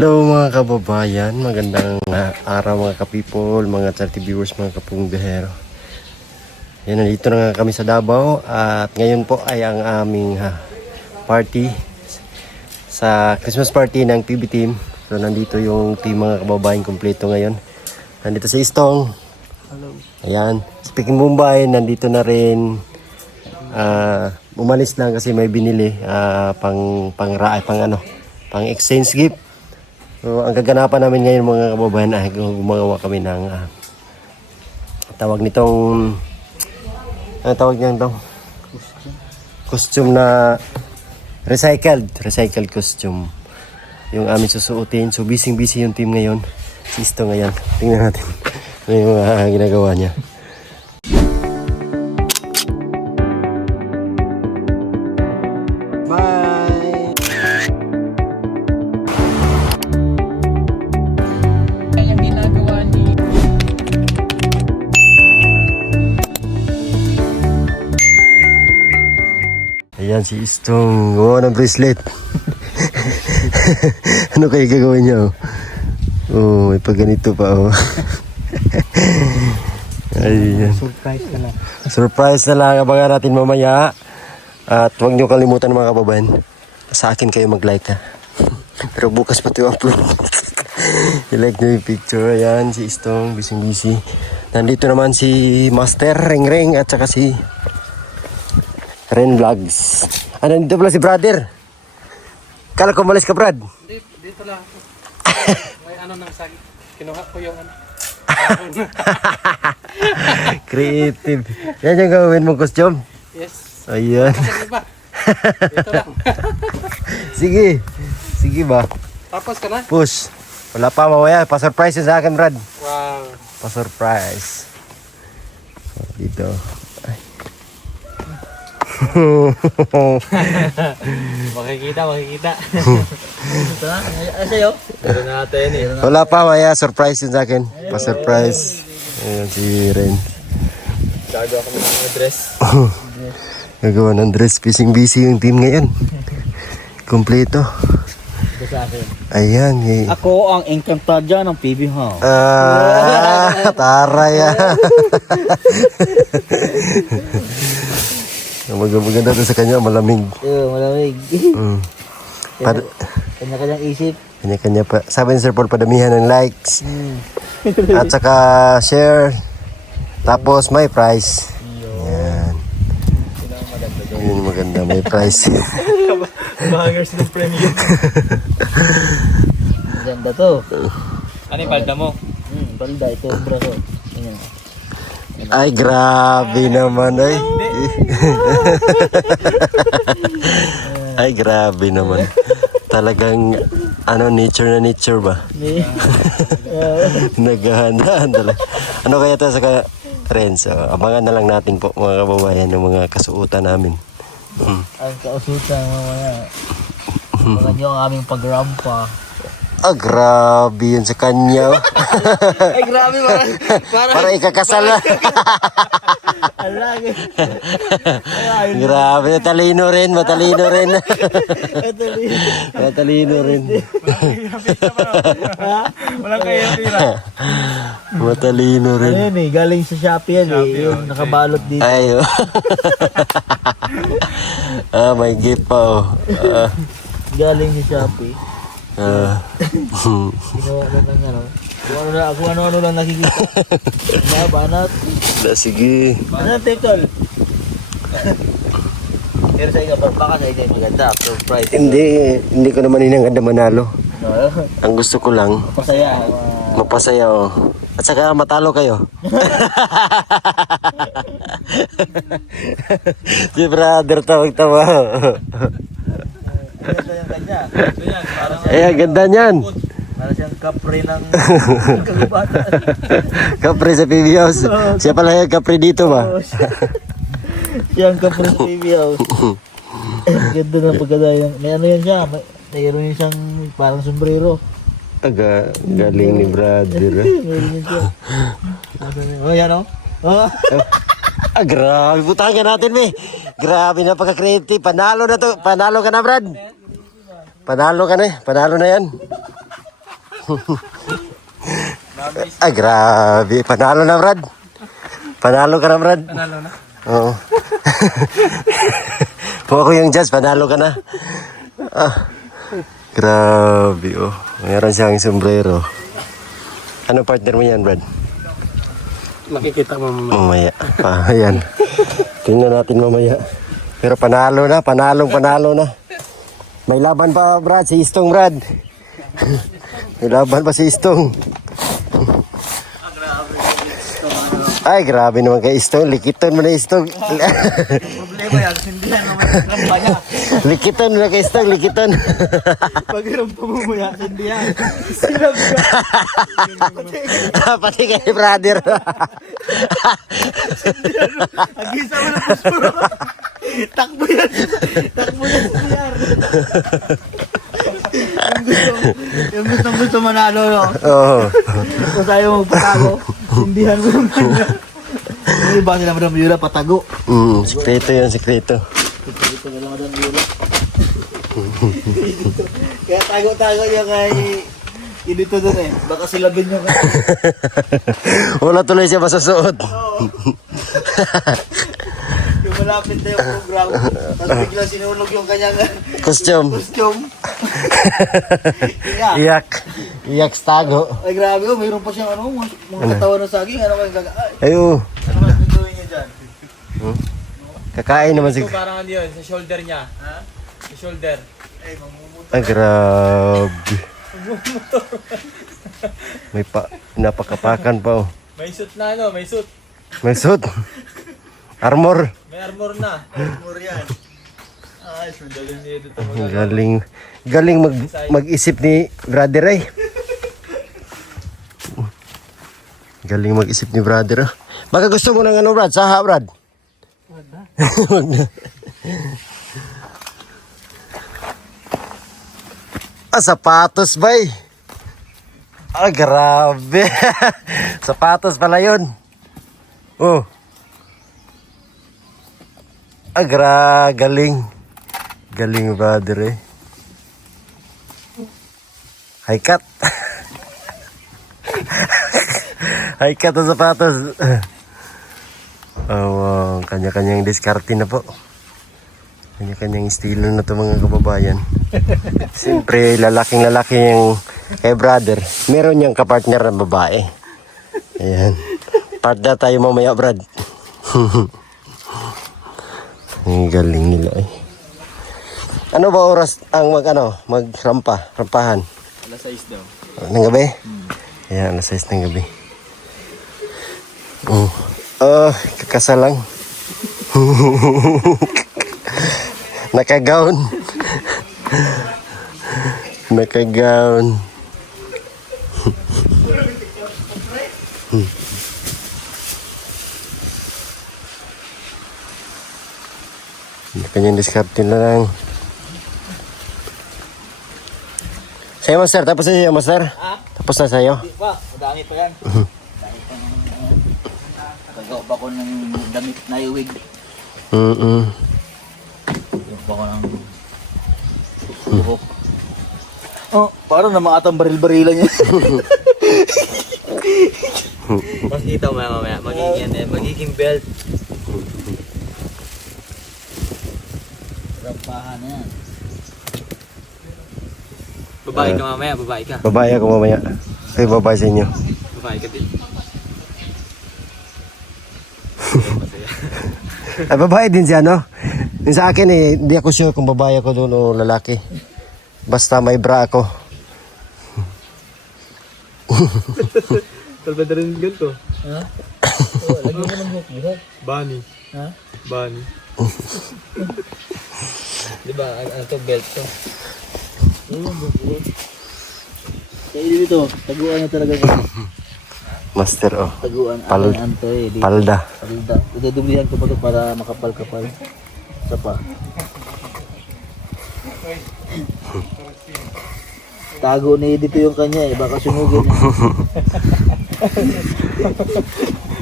Hello mga kababayan, magandang araw mga ka-people, mga charity viewers, mga kapungbihero. Yan, nandito na nga kami sa Davao at ngayon po ay ang aming party sa Christmas party ng PB team. So nandito yung team mga kababayan kompleto ngayon. Nandito si Istong. Hello. Ayan, speaking Mumbai, nandito na rin. Umalis lang kasi may binili pang exchange gift. So, ang gaganapan namin ngayon mga kababayan ay gumagawa kami ng tawag nitong tawag niyan to costume na recycled costume yung aming susuotin. So busy yung team ngayon. Si Isto ngayon, tingnan natin ano yung ginagawa niya. Ayan si Istong gawa ng bracelet. Ano kayo gagawin niya? Oh, may pagganito pa oh. Ayan. Surprise na lang. Surprise na lang, abangan natin mamaya. At huwag niyo kalimutan mga kababayan, sa akin kayo mag-like pero bukas pa ito upload. I-like niyo yung picture. Ayan si Istong, busy. Nandito naman si Master Rengreng at saka si Ren Vlogs. Nandito pala si brother. Kala ko malis ka, Brad. Dito lang ako. May nang sagi. Kinuha ko yung Creative. Yan yung gawin mong costume? Yes. Ayan. Dito lang. Sige ba? Tapos ka na? Push. Wala pa mamaya. Pa-surprise yun sa akin, Brad. Wow. Pa-surprise. So, dito. Makikita. Ito na? Sa'yo? Ito natin eh. Wala pa mamaya. Surprise yun sa akin. Pa-surprise. Ayan si Ren. Gagawa kami ng dress. Nagawa ng dress. Busy yung team ngayon. Kompleto. Ito sa akin. Ayan. Ako ang Encantadia ng PB Home. Taray maganda to sa kanya, malamig. Oo, malamig. Kanya-kanyang isip. Kanya-kanya pa. Sabi ni Sir Paul, padamihan ng likes. At saka share. Tapos may prize. Yan. Yun yung maganda, may prize. Bangers ng premium. Ganda to. Ano yung balda mo? Balda, ito yung braso. Ayan. Ay, grabe naman ay. Ay, grabe naman. Talagang nature ba? Naghahandaan talaga. Ano kaya ito sa Ren? So, abangan na lang natin po mga kababayan ng mga kasuotan namin. Ang kausutan mamaya. Abangan nyo ang aming pagrampa. Grabe yun sa kanya. Ay, grabe Para ikakasal na. Alagay. Grabe, matalino rin. Matalino rin. Walang kaya pira. Matalino rin. Ano yun eh, galing sa Shopee yan yung nakabalot dito. Ay, may gift pa Galing sa Shopee. Ginawa ko ng kung ano lang nakikita. Banat. Sige. Ano, Tekol? Pero sa inyo, baka sa inyo maganda. Surprise. Hindi ko naman hinangad na manalo. No? Ang gusto ko lang, Masaya. mapasaya At saka matalo kayo. Si brother tawag-tawa. Ito yung kanya. Ayan, ganda niyan. Para siyang kapre ng kagubatan. Kapre sa PB House. Siya pala yung kapre dito ba? Siyang kapre sa PB House. Ganda na pagkada yan. May ano yan siya. Mayroon yung siyang parang sombrero. Galing ni brother. Mayroon yun siya. Oh, yan o. Oh. Grabe. Butangan natin, me. Grabe na pagka-creative. Panalo na to. Panalo ka na, Brad. Panalo ka na. Panalo na yan. Ay, grabe. Panalo na, Brad. Panalo ka na, Brad. Panalo na. Oo. Kung ako yung judge, panalo ka na. Ah, grabe, oh. Meron siyang sombrero. Anong partner mo yan, Brad? Makikita mo mamaya. Mamaya. Ayan. Tingnan natin mamaya. Pero panalo na, panalo na. May laban pa, Brad, si Istong, Brad. May laban pa si Istong. Ay, grabe naman kay Istong. Likiton mo na Istong. Problema yan, sindihan naman ang kampanya. Likiton mo na kay Istong, likiton. Pag irampa mo mo yan, sindihan. Sinab ka. Pati kay brother. Agisa mo na puspuro. Takbo yan. Takbo yan sindihan. Yung gusto manalo, no? Oo. Kung tayo magpatago, sindihan mo yung kanya. Yung iba sila Madam Yula, patago. Sikreto yun, sikreto. Ito na lang Madam Yula. Kaya tago-tago yung kay... Dito doon eh. Baka silabin nyo kaya. Wala tuloy siya masasuot. Yung malapit na yung program. Tapos bigla sinunog yung kanyang Costume. costume. Kaya, Iyak. Iyak tago. ay grabe oh, mayroon pa siyang ano, mga katawan ng saging. Ano kayong gaga? Ay, Ayo. ano kayong gagawin niya dyan? Kakain naman si... Ito parang ano yun, sa shoulder niya. Ha? Sa shoulder. Ay, mamumuto. Ay, grabe. May napakapakan pa, oh. May suit na ano, may suit. May suit. Armor. May armor na. Mur yan. Ay, Galing niya dito Galing mag-isip ni brother ay. Galing mag-isip ni brother. Ah. Baka gusto mo ng ano, Brad? Saha, Brad? Wag na. Sapatos, bay. Ah, grabe. Sapatos pala yun. Oh. Galing. Galing, brother, eh. High cut. High cut ang sapatos. Oh, kanya-kanyang diskarte na po. Kanya-kanyang estilo na to mga kababayan. Siyempre, lalaking-lalaki yung kay brother. Meron niyang kapartner na babae. Ayan. Partner tayo mamaya, Brad. Ang galing nila eh. Ano ba oras ang rampahan? Alas 6 daw. Ng gabi? Ayan, alas 6 ng gabi. Kakasalang. Nakagawn. Nakagawn. Kanyang diskarte na lang. Sa'yo, master. Tapos na sa'yo, master. Tapos na sa'yo. Di pa, madami pa yan. Madami pa ng... Nakagawa pa ko ng damit na iwig. Yung pa ko ng... buhok. Oh, parang namaatang baril-barilan niya. Makikita mo mamaya, magiging belt. Rampahan na yan. Babae ka mamaya, babae ka. Babae ako mamaya. Ay, babae sa inyo. Babae ka din. Ay, babae din siya, no? Yung sa akin eh, hindi ako sure kung babae ako doon o lalaki. Basta may bra ako. Talbada rin ganito. Ha? Lagyan mo ng buhok. Bunny. Ha? Bunny. Diba, ano to, belt to? Kaya dito, taguan niya talaga siya. Master, oh. Taguan, Pal- anto eh. Dito. Palda. Palda. Idudublihan ko pa ito para makapal-kapal. Isa pa. Tago ni dito yung kanya eh, baka sunugin niya.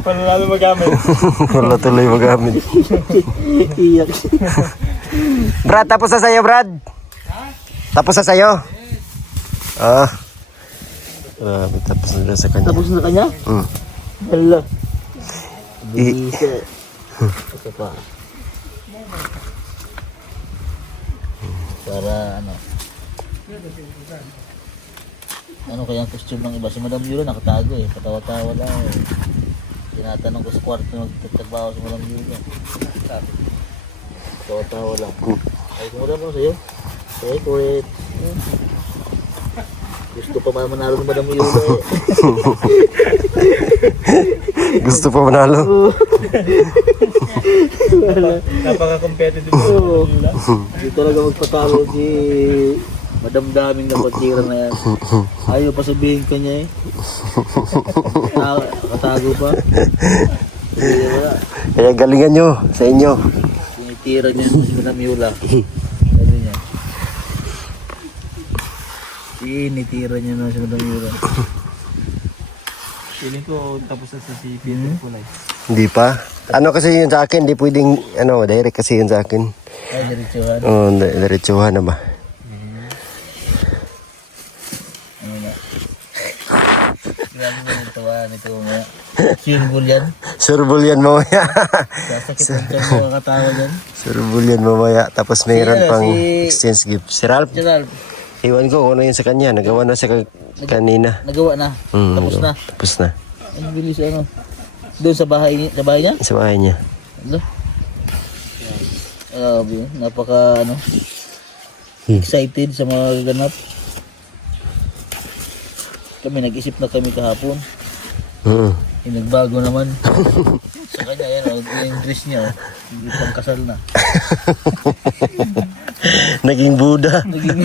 Paano lalo magamit? Wala tuloy magamit. Iyak. Brad, tapos na sa'yo, Brad? Tapos na sa'yo? Tapos na sa kanya. Tapos na kanya? Hmm. Hala. Bisa. Ito pa. Para ano. Ano kaya ang costume ng iba? Si Madam Yuro nakatago eh. Patawa-tawa lang eh. Tinatanong ko sa kwarto na magtatrabaho si Madam Yuro. Patawa-tawa lang. Ay, kumulam mo sa'yo? Okay, correct. Gusto pa manalo ng Madam Yuro eh. Gusto pa manalo. Napaka-competitive. Oo. Hindi talaga magpatalo si Madam Daming na patira na yan. Ayaw pa sabihin ka niya eh. Katago pa. Hindi wala. Kaya galingan nyo sa inyo. Tinitira niya si Madam Yula. Sabi niya. Tinitira niya na si Madam Yula. Feeling ko tapos na si Peter Kulay. Hindi pa. Ano kasi yun sa akin, hindi pwedeng, direct kasi yun sa akin. Ay, diretsuhan. Oo, diretsuhan na ba? Ano na. Grabe mo yung tawa nito mga. Surbol yan. Surbol yan mamaya. Sasakit ang tiyan mo kakatawa dyan. Surbol yan mamaya. Tapos mayroon Si- pang si- exchange gift. Si Ralph, Gerald, iwan ko kung ano yun sa kanya. Nagawa na siya kanina. nagawa na. Tapos na. Tapos na. Ang bilis ano. Doon sa bahay niya? Sa bahay niya. Ano? Grabe, napaka ano. Excited sa mga ganap. Kami nag-isip na kami kahapon. Oo. Nagbago naman. Sa kanya yan, yung dress niya, hindi pang kasal na. Naging Buddha. Naging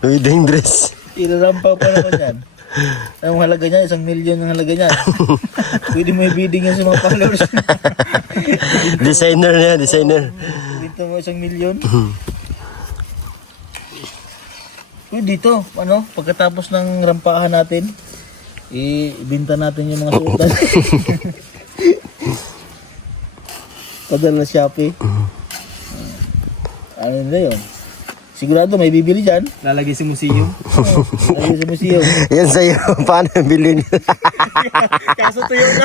Wedding dress. irarampaw pa naman yan. Ang halaga niya, 1 million ang halaga niya. Pwede mo i-bidding yan sa mga followers. Designer niya, designer. Dito mo 1 million. Uy, dito, ano, pagkatapos ng rampahan natin, ibenta natin yung mga suotan. Padala Shopee. Ano na yun? Sigurado may bibili dyan. Lalagay sa museum. Ayun sa museum. Yan sa'yo. Paano bilhin? Kaso tuyo na.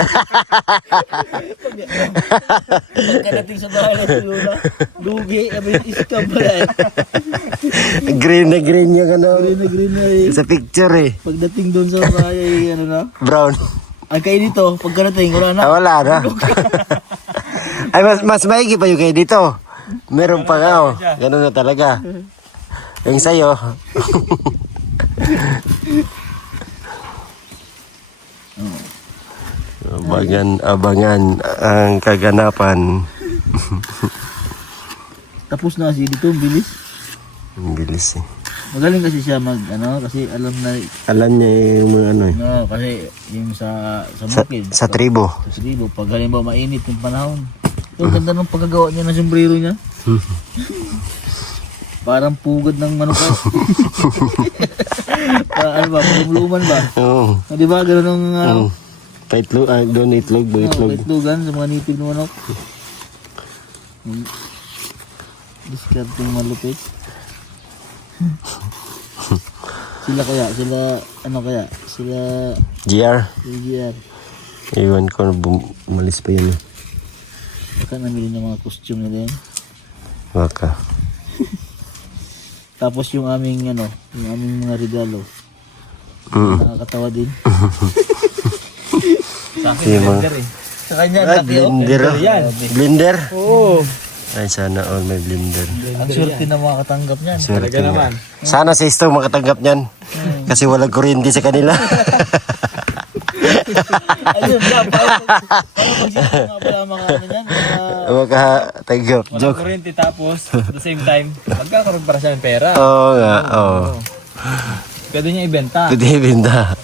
Pagkadating sa bahay ng Luna, lugi, abit iskam pala eh. Green na green yung ano. Green na green na eh. Sa picture eh. Pagdating doon sa bahay, ay ano na. Brown. Ang kayo dito, pagkadating, wala na. Ah, wala na. Ay, mas maigi pa yung kayo dito. Meron pa nga oh. Ganun na talaga. Yung sa'yo. Abangan ang kaganapan. Tapos na kasi dito, ang bilis. Ang bilis eh. Magaling kasi siya mag, ano, kasi alam na, Alam niya yung mga ano eh. no, kasi yung sa Sa, bukid, sa tribo. sa tribo, pag halimbawa mainit yung panahon. Yung ganda ng pagkagawa niya ng sombrero niya. Parang pugad ng manok. Ano ba, lumluman ba? Oo. Di ba, gano'n ang ano, Paitlog, doon itlog, itlog. itlogan sa mga nipig ng manok. Discard yung malupit. Sila GR. AGR. Iwan ko, bumalis pa yun eh. Baka namili ng mga costume nila yan. Baka. Tapos yung aming mga regalo. Nakakatawa din. Sa akin, Yung mga- blender eh. Sa kanya, Blender. oh. Yan. Blender. Oo. Ay, sana all may blender. Ang swerte na mga katanggap niyan. Swerte Talaga nga. naman. Sana si Isto makatanggap niyan. Kasi walang kuryente sa kanila. Ayun, pala mga ano yan. Makatanggap. Walang Joke. kurente tapos, at the same time, magkakaroon para siya ng pera. Oo nga, oo. Pwede niya ibenta. Pwede ibinda.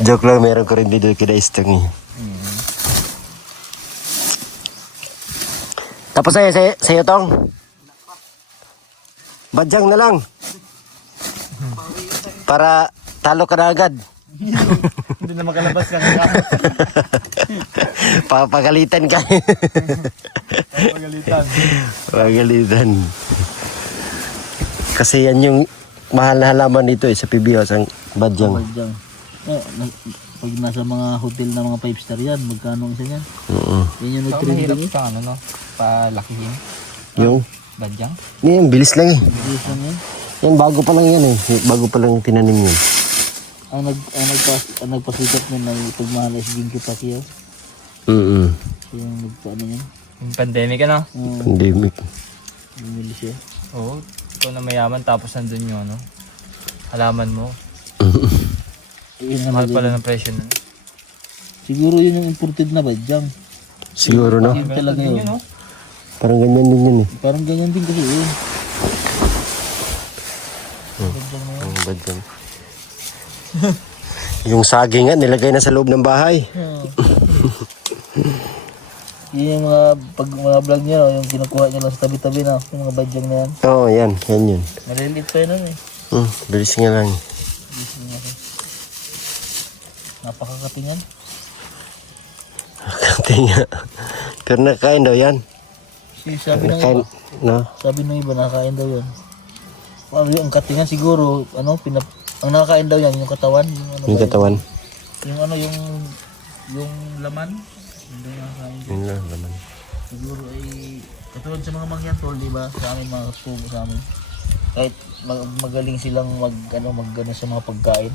Joke lang, meron kuryente doon kina Istong eh. Tapos sa'yo tong. Badyang na lang. Para talo ka na agad. Hindi na makalabas ka ng kapit. Papagalitan ka. Pagalitan. Pagalitan. Kasi yan yung mahal na halaman dito sa PBO sa Badyang. Badyang. Pag nasa mga hotel na mga 5-star yan, magkano ang isa niyan? Yan yung Saka nag-trending mahirap eh. sa ano, no? Palakihin. Yung, Badyang. yan, bilis lang eh. Bilis lang yan. Yan, bago pa lang yan eh. Bago pa lang tinanim yun. Ang nagpasikat nun na pagmahal is Ginky Pacquiao. So yung nagpaano yun. Yung pandemic, ano? Pandemic. Bumili siya. Oo. Ikaw na mayaman tapos nandun yung ano. Halaman mo. Yun Mahal naman pala yun. ng presyo nun. Siguro yun yung imported na Badyang. Siguro no? Yun talaga Yun, yun. no? Parang ganyan din yun eh. Parang ganyan din kasi yun. Ang Badyang. Yung saging nga, nilagay na sa loob ng bahay. Yun yung mga vlog niya, no? Yung kinukuha niya lang sa tabi-tabi na, yung mga Badyang na yan. Oo, yan. Yan yun. Maliliit pa yun nun eh. Bilis nga lang. Napakakatingan. Katinga. Pero nakain daw yan. Sabi ng Nakain, iba, no? sabi ng iba, nakakain daw yun. Ang katingan siguro, ang nakakain daw yan, yung katawan. Yung katawan. Yung laman. Hindi nakakain. Yun lang naman. Siguro ay, katulad sa mga mangyantol, di ba? Sa amin, mga kasubo sa amin. Kahit magaling silang mag sa mga pagkain.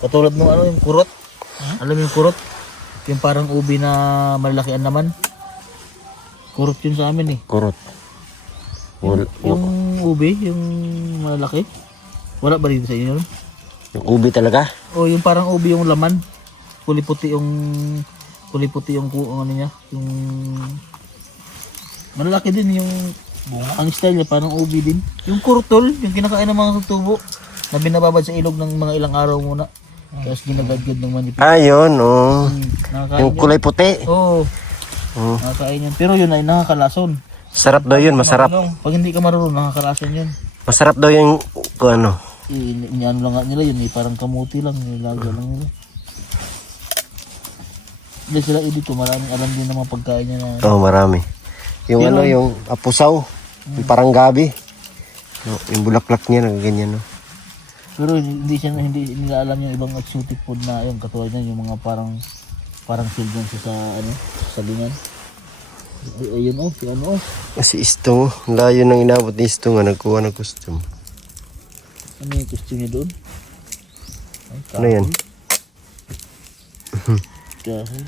Katulad ng yung kurot. Alam mo yung kurot? Yung parang ubi na malaki ang laman. Kurot yun sa amin eh. Kurot. Yung ubi, yung malaki. Wala ba dito sa inyo yun? Yung ubi talaga? O yung parang ubi yung laman. Kulay-puti yung ano niya. Yung malaki din yung ang style niya parang ubi din. Yung kurtol, yung kinakain ng mga tubo na binababad sa ilog ng mga ilang araw muna. Tapos ginagadgad ng manipis. Ah, yun. Oh. Nakakain Yung kulay puti. Oo. Oh. Nakakain yan. Pero yun ay nakakalason. Sarap daw yun, masarap. Pag hindi ka marunong, nakakalason yun. Masarap daw yung ano. Ano lang nga nila yun eh. Parang kamuti lang. Nilaga lang nila. Hindi sila dito. Maraming alam din ng mga pagkain niya na. Oh, marami. Yung Pero, ano, yung apusaw. Yung parang gabi. No, yung bulaklak niya, ganyan, no? Pero hindi nila alam yung ibang exotic food na yung katulad niyan, yung mga parang silgan sa sa lingan. Ayun si ano Si Istong, layo nang inabot ni Istong nga, nagkuha ng costume. Ano yung costume niya doon? Ay, Ano yan? Kahoy.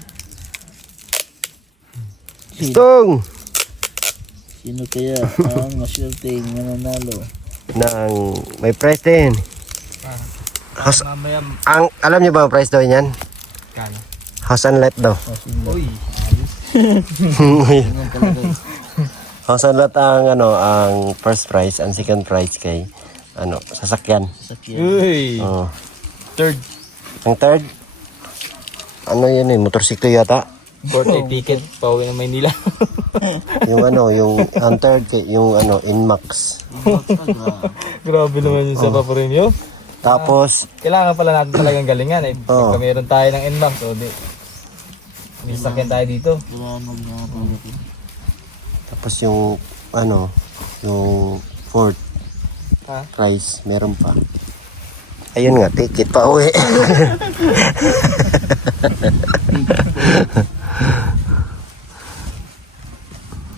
Istong! Sino kaya ang maswerteng mananalo? Nang may price din. House, Mamaya, alam niyo ba ang price daw niyan? kano? House and lot daw. Uy, Ganyan talaga eh. House and lot ang first prize, ang second prize kay sasakyan. Sasakyan. uy. Oh. Third. Ang third, ano yan motorsiklo yata. Fourth ay ticket. Pauwi ng Maynila. Yung ang third kay yung Inmax. Grabe naman yung sa Papurinyo. Tapos Kailangan pala natin talagang galingan eh. Oo. Pagka meron tayo ng NMAX, o di. May sasakyan tayo dito. Kailangan na talaga. tapos yung yung fourth Ha? prize meron pa. Ayun nga, ticket pa uwi.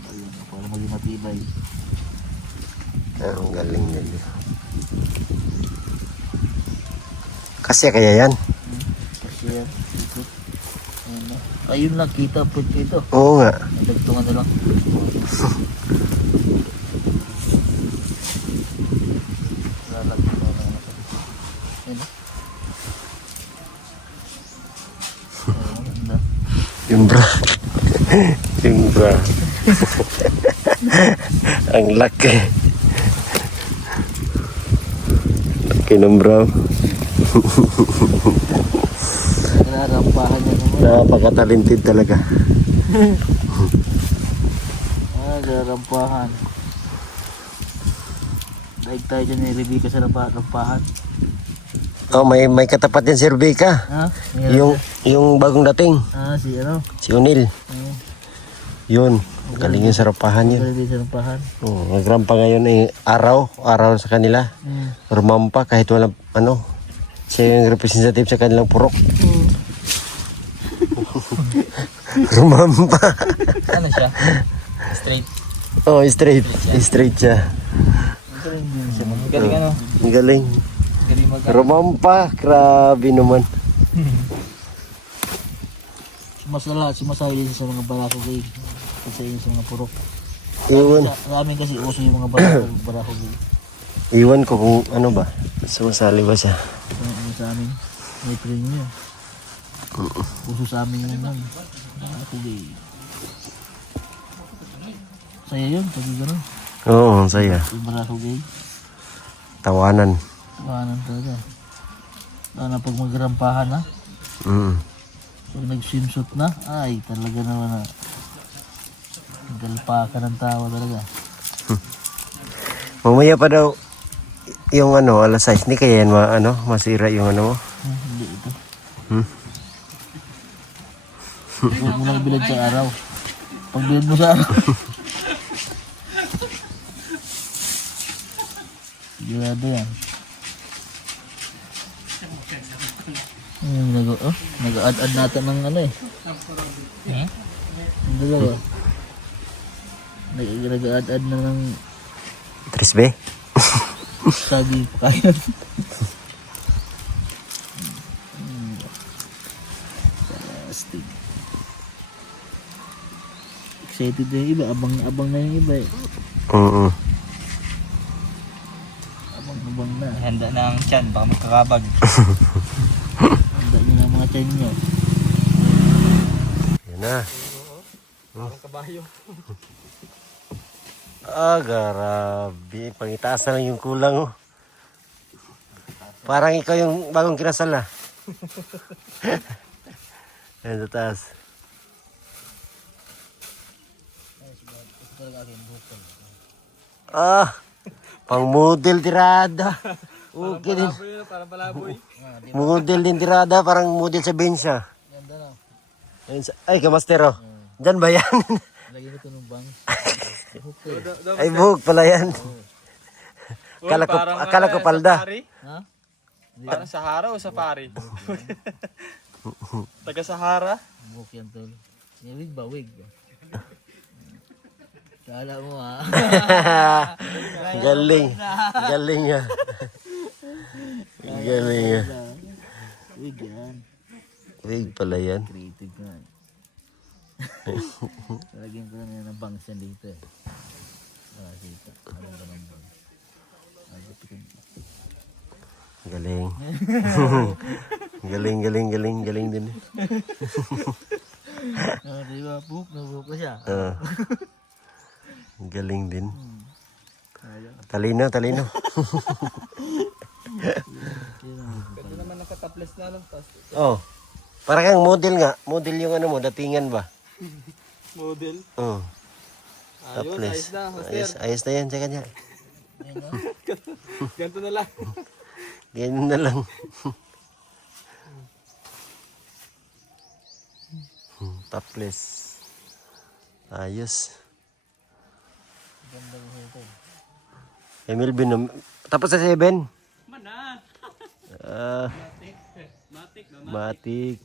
Ayun, para maging matibay. Ang galing nila. Kasi kaya yan. Kasi yan. Ayun lang, kita po ito. Oo nga. Nagtungan na lang. Lalagyan na lang. Ayun. Ganda. Yung bra. Yung bra. Ang laki. Laki ng bra. Narampahan niya naman. Napaka-talented talaga. Narampahan. Daig tayo dyan ni Rebecca sa rampahan. Oh, may katapat yan si Rebecca. Ha? Yung bagong dating, Si ano? si Unil. Yun. Galing yung sarapahan yun. Galing din sa lampahan. Oh, nagrampa ngayon ay araw sa kanila. Rumampa kahit walang siya yung representative sa kanilang purok. Rumampa. Ano siya? Straight. Oh, straight siya. Galing din siya. Galing ano? Ang galing. Galing mag Rumampa, grabe naman. Sumasali din sa mga barako gay. Kasi yun sa mga purok. Iwan. Sa amin kasi uso yung mga barako gay. Iwan ko kung ano ba. Sumasali ba siya? Sa amin, may premium. Uso sa amin yun lang. Barako gay. Saya yun, pag gano'n. Oo, saya. Yung barako gay. Tawanan. Tawanan talaga. Lalo na pag magrampahan na. Pag nag-swimsuit na, ay talaga naman na. Galpa ka ng tawa talaga. Mamaya pa daw yung alas 6. Hindi kaya yan masira yung mo? Hindi ito. Huwag mo lang bilad sa araw. Pag bilad mo sa araw. Sigurado yan. Nag-add natin ng Ang dalawa. Nag-add na ng 3B? sabi pa kaya. Plastic. Excited na yung iba. Abang na yung iba eh. Oo. Abang na. Handa na ang tiyan, baka magkakabag. Handa nyo na mga tiyan nyo. Yan na. Parang kabayo. Grabe. Pangitaas na lang yung kulang. Parang ikaw yung bagong kinasal na. Yan sa taas. Pang model tirada. Okay din. Parang palaboy. Model din tirada. Parang model sa bensa. Ganda na. Ay, kamastero. Diyan ba yan? Lagyan ko ito ng bang. Ay, buhok pala yan. Akala ko palda. Ha? Parang Sahara o Safari? Taga Sahara? Buhok yan tol. May wig ba? Wig. Kala mo ha. Galing. Galing nga. Galing nga. Wig yan. Wig pala yan. Creative nga. Lagyan ko na ng bangs yan dito eh. Kita. Alam ko ng bangs. Galing. Galing din. Diba? Buhok na siya. Galing din. Talino. Ganda naman nakataples na lang. Oh. Parang kang model nga. Model yung mo, datingan ba? Model. Oh. Ayun, ayos na. Ayos na yan sa kanya. Ganito na lang. Ganyan na lang. Topless. Ayos. Emil tapos sa 7? Mana. Matik.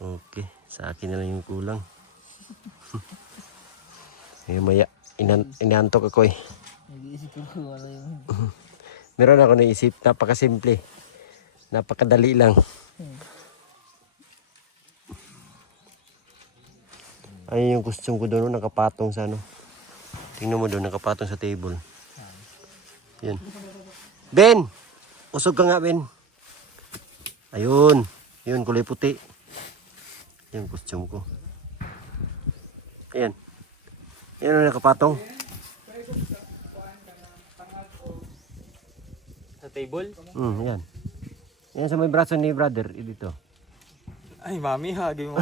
Okay. Sa akin na lang yung kulang. Maya, inantok ako eh. Nag-iisip ko wala yung... Meron ako naisip, napakasimple. Napakadali lang. Ayun yung costume ko doon, nakapatong sa Tingnan mo doon, nakapatong sa table. Yan. Ben! Usog ka nga, Ben. Ayun. Yun, kulay puti. Yan, costume ko. Ayan. Yan ang nakapatong. Sa table? Yan. Yan sa may braso ni brother, dito. Ay, mami, hagi mo.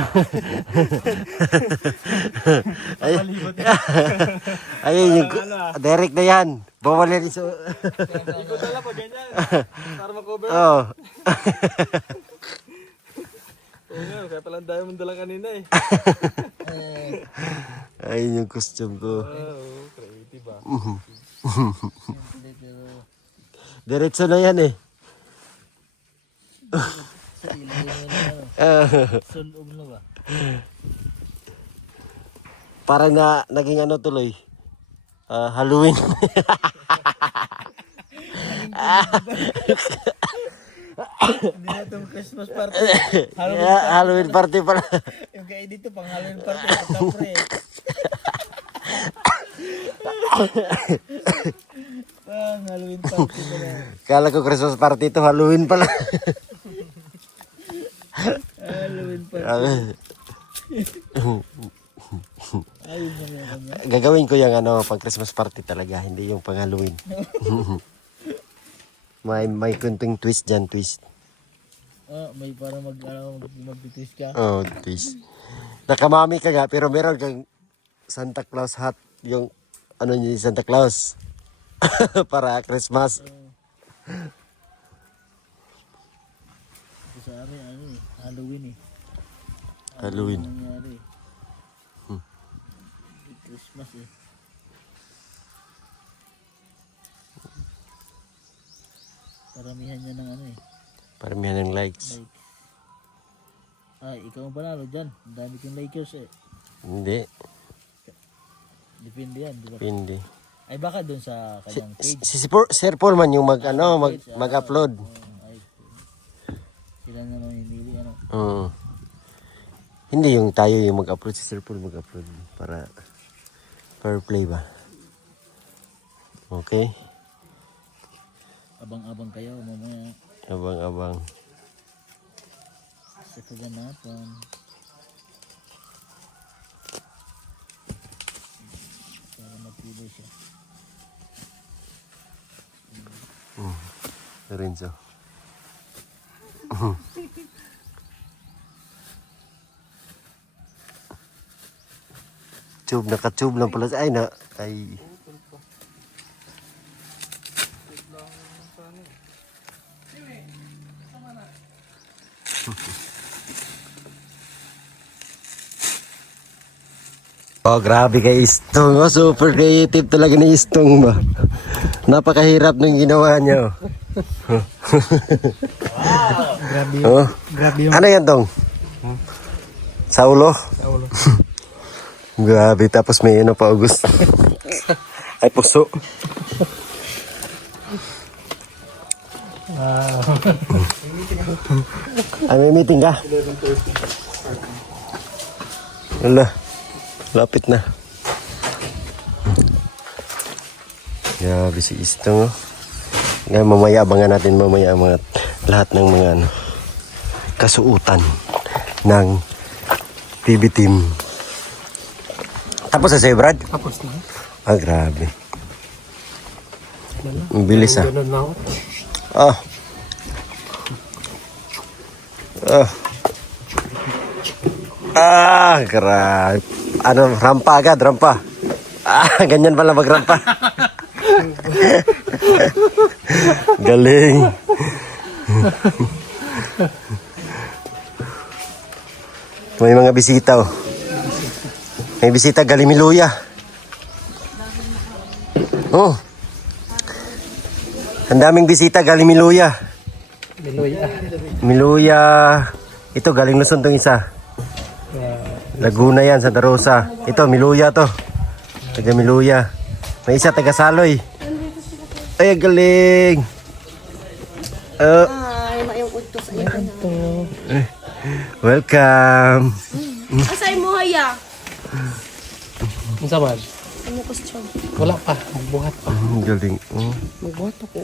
Ayun yung direct na yan. Bawal yan iso. Ikot na lang pag ganyan. Para makover. Oo. Oo nga, Kaya palang dami mong dala kanina eh. Ayun yung costume ko. Oo, creative ah. Diretso na yan eh. Sa ilalim mo na. Sunog na ba? Parang naging ano tuloy. Halloween. Hindi na itong Christmas party. Halloween party pala. Yung kaya dito pang Halloween party. Kapre. Pang Halloween party pala. Kala ko Christmas party to, Halloween pala. Halloween party. Ayun na nga. Gagawin ko yung ano, pang Christmas party talaga, hindi yung pang Halloween. may kunting twist dyan, twist. May para mag-twist ka. Oh, twist. Nakamami ka nga, pero meron kang Santa Claus hat, yung ano niya Santa Claus. Para Christmas. Sa amin, Halloween eh. Halloween. Ano nangyari? Christmas eh. Paramihan niya ng ano eh. Paramihan ng likes. Like. Ay, ikaw ang panalo dyan. Ang dami kong Lakers eh. Hindi, Depende yan, di ba? hindi. Ay baka dun sa kanyang page. Sir Paul man yung mag-upload. Ay, sila na mamimili ano. Oo. Hindi yung tayo yung mag-upload, si Sir Paul mag-upload para fair play ba? Okay? Abang-abang kayo mamaya Abang-abang. sa kaganapan. Para magpili siya. Lorenzo. Tube, naka-tube lang pala. Ay, ay. Oh, grabe kay Istong. Oh, super creative talaga ni Istong ba. Napakahirap ng ginawa niya. Grabe Oh. Grabe yung Ano yan, Tong? Sa ulo? ulo. Grabe, tapos may ano pa, August. Ay, puso. Ay, may meeting ka? Wala. Lapit na. Grabe si Istong. Ngayon mamaya, abangan natin mamaya ang mga, lahat ng mga ano, kasuutan ng PB team. Tapos na sa'yo, Brad? Tapos na. Ah, grabe. Ang bilis ah. Ah. Ah. Ah, grabe. Ano, rampa agad, rampa. Ah, ganyan pala magrampa. Galing. May mga bisita oh. May bisita galing Miluya. Oh. Ang daming bisita galing Miluya. Miluya. Ito galing Luzon tong isa. Laguna yan, Santa Rosa. Ito, Miluya to. Taga Miluya. May isa taga Saloy. Ay, galing. Ay, mayong utos sa iyo. Welcome. Asay mo haya. Ang saman? Ano question? Wala pa. Magbuhat pa. Galing. Oh. Magbuhat ako.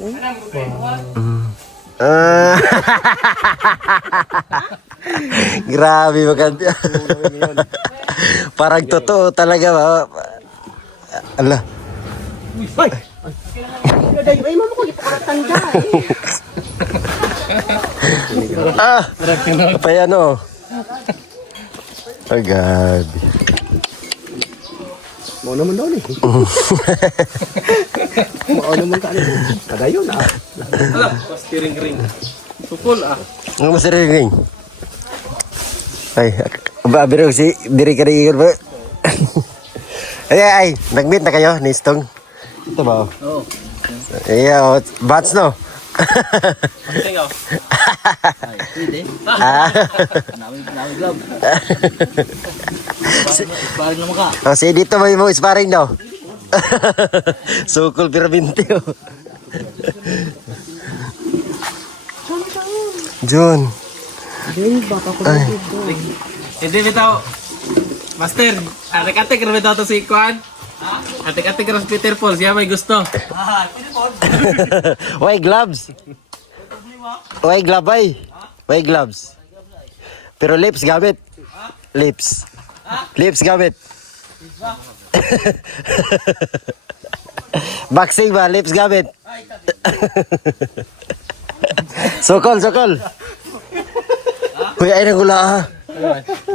Ah. Grabe maganda. Parang totoo talaga ba? Ala. Ay, mama ko, ipakaratan ka Ah. Apa yan oh? Agad. Mau naman daw ni. Mau naman ka ni. Kadayon ah. Ala, steering ring. Sukol ah. Ang masiriring. Ay, babiro si diri ka rin ba? Ay, nag-meet na kayo ni Stong? Ito ba? Oo. Yeah, bats no? Tingnan. Ay, pwede. Namin glove. Parang naman ka. Oh, si dito may mo sparring daw. Sukol piraminte oh. John. Hindi bitaw. Master, atik-atik rin bitaw to si Kwan. Atik-atik rin si Peter Paul, siya may gusto. Why gloves? Why glove ay? Why gloves? Pero lips gamit. Lips. Lips gamit. Boxing ba? Lips gamit. Sokol. Kuya ay nagula ha.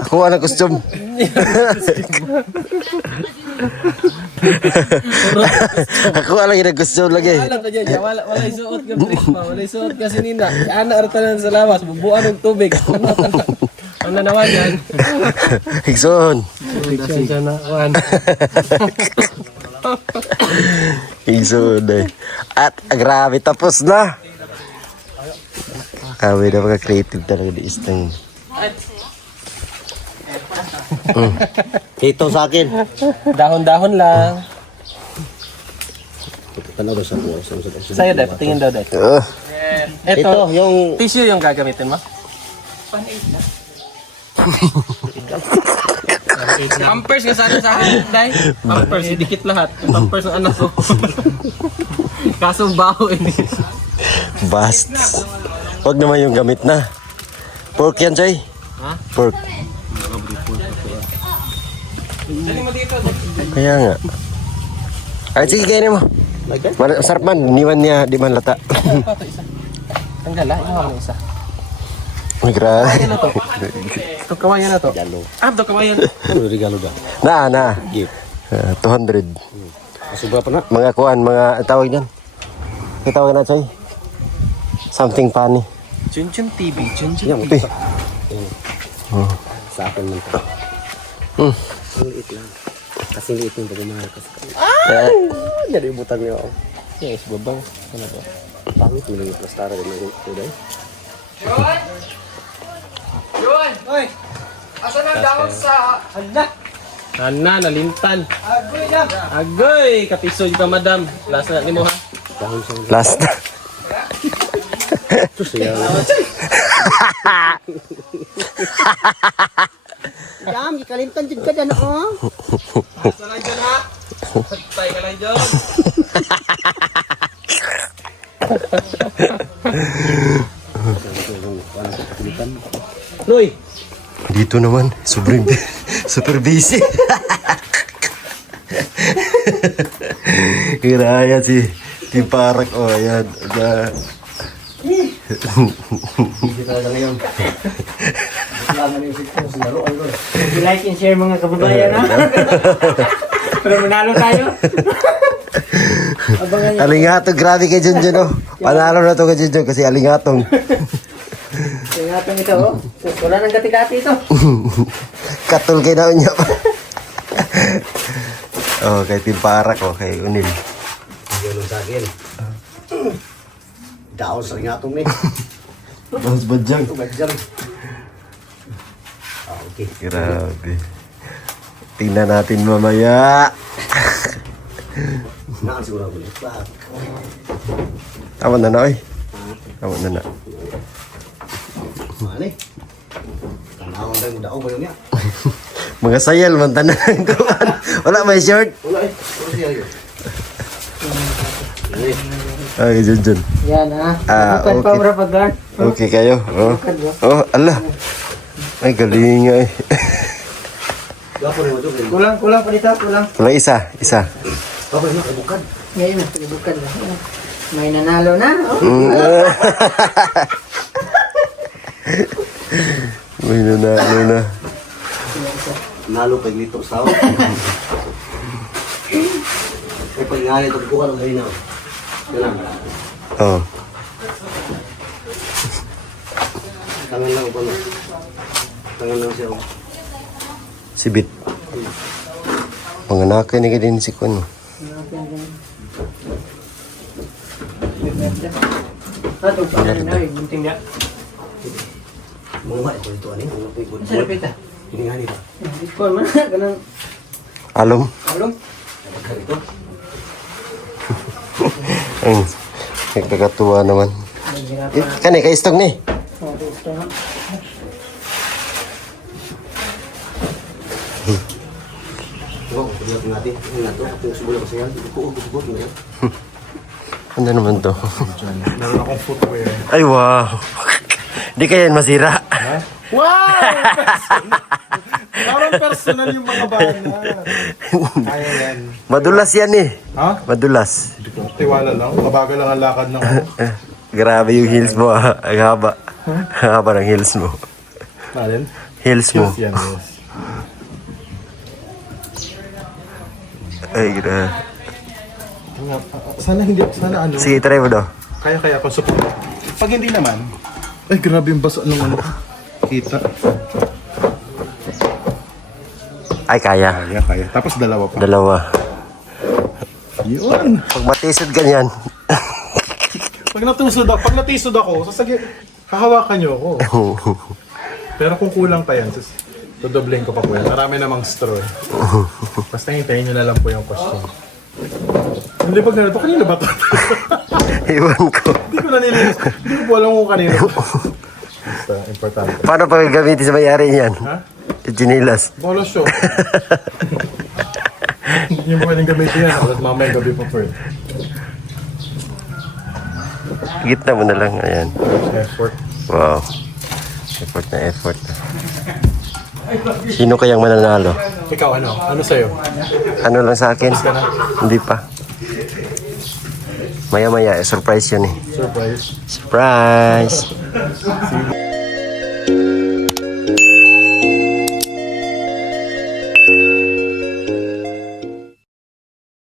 Ako ang costume. Ako ang lagi nag-costume lagi. Alam ka dyan, wala isuot ka prisma, wala isuot ka sinina. Si Ana artanan sa lawas, bubuan ng tubig. Ano naman yan? Higson. Higson siya na, Kwan. Higson eh. At grabe tapos na. Kami na mga creative talaga di istang. Ito sa akin. Dahon-dahon lang. Tanaw sa ko. Sa'yo, Dad. Tingin daw, Dad. Ito yung Tissue yung gagamitin mo? Pampers ka sa akin, Day. Pampers, idikit lahat. Yung Pampers ng anak ko. Kaso baho ini. bust. Huwag naman yung gamit na. Pork yan, Jay. Ha? Pork. Dali mo dito. Kaya nga. Ay, sige, kainin mo. Sarap man. Niwan niya, di man lata. Pato isa. Tanggal ha, ihaw mo isa. Ay, grabe. Ano to? Ito kawayan na to. Ito kawayan. Regalo ba? Na. Gift. 200. Sobra pa na. Mga kuan, mga tawag niyan. Ang tawag na, Chay? Something funny. Chunchun TV. Chunchun Yan, TV. ito Sa akin man to. Hmm. Ang liit lang. Kasi liit yung pagmamahal kasi. Jadi ibutan niyo. Yes, babang. Ano ba? Pangit mo yung plastara din ng today. Yun! Hoy! Asa na daon sa... Handa? Ana, nalintan. Agoy lang! Agoy! Kapisoy ka, madam. Last na ni mo ha. Last na. Jam, ikalimtan dyan ka dyan, oh. Last na lang dyan ha. Tay ka lang dyan. Loy! Dito naman, super busy. Kaya si Parak, oh ayan. Like and share mga kababayan ha? Pero manalo tayo. Alingatong, grabe kay Junjun, oh. Panalo na to kay Junjun kasi alingatong. Ingatan ito oh. Wala nang gati-gati ito. Katul kay daw niya. Oh, kay Tim Parak, oh, kay Unil. Yun sa akin. Daos sa ingatong ni. Mas badyang. Badyang. Okay. Grabe. Tingnan natin mamaya. Naan siguro ako ulit. Tama na na, oy. Tama na na. Mali. Tanawan tayo mo daog ba yun niya? Mga sayal, mantanan ng kuwan. Wala may short. Wala eh. Wala siya yun. Okay, Junjun. Yan ha. Ah, Bukan pa okay. mura pagkan. Okay kayo. Oh, oh ala. Ay, galing nga eh. Gapo rin mo ito. Kulang pa dito, kulang. Wala isa. Gapo rin mo, ibukad. Ngayon, bukan na. May nanalo na. Oh. May nanalo na. Nalo pag lito sa tao. Ay pag nga ito, bukan ang ganyan. Yan lang. Oh. Tangan lang ko na. Si Bit. Mga nakay ni din si Kuno. Ato pa na na gunting dia. Mga ba ito ani? Sa repita. Ini nga nila. Kon man kanang Alom. alom. Ang nagkakatuwa naman. Kani kay istog ni. Ano naman to? Meron akong footwear. Ay wow. Di kaya yan masira. Wow! Parang personal yung mga bana. Kaya yan. Madulas yan eh. Ha? Madulas. Tiwala lang. Mabagal lang ang lakad ng ano. Grabe yung heels mo ah. Ang haba. Ang haba ng heels mo. Alin? Heels mo. Yes, yan, yes. Ay, grabe. Sana hindi, sana ano. Sige, try mo daw. Kaya kung support. Pag hindi naman, ay grabe yung basa nung ano. Kita. Ay, kaya. Kaya. Tapos dalawa pa. Dalawa. Yun. Pag matisod ganyan. Pag natisod ako, hahawakan niyo ako. Pero kung kulang pa yan, dodoblein ko pa po yan. Marami namang straw eh. Basta hintayin nyo na lang po yung question. Hindi pag ganito, kanina ba ito? Iwan ko. Hindi ko nanilinis. Hindi ko po alam kung kanina. Basta, importante. Paano pag gamitin sa mayari niyan? Ha? Ginilas. Bolo show. Hindi nyo pwedeng gamitin yan. At mamaya gabi pa po. Gitna mo na lang. Ayan. Effort. Wow. Effort na effort. Sino kayang mananalo? Ikaw ano? Ano sa'yo? Ano lang sa akin? Ka na? Hindi pa. Maya-maya, surprise yun eh. Surprise. Surprise!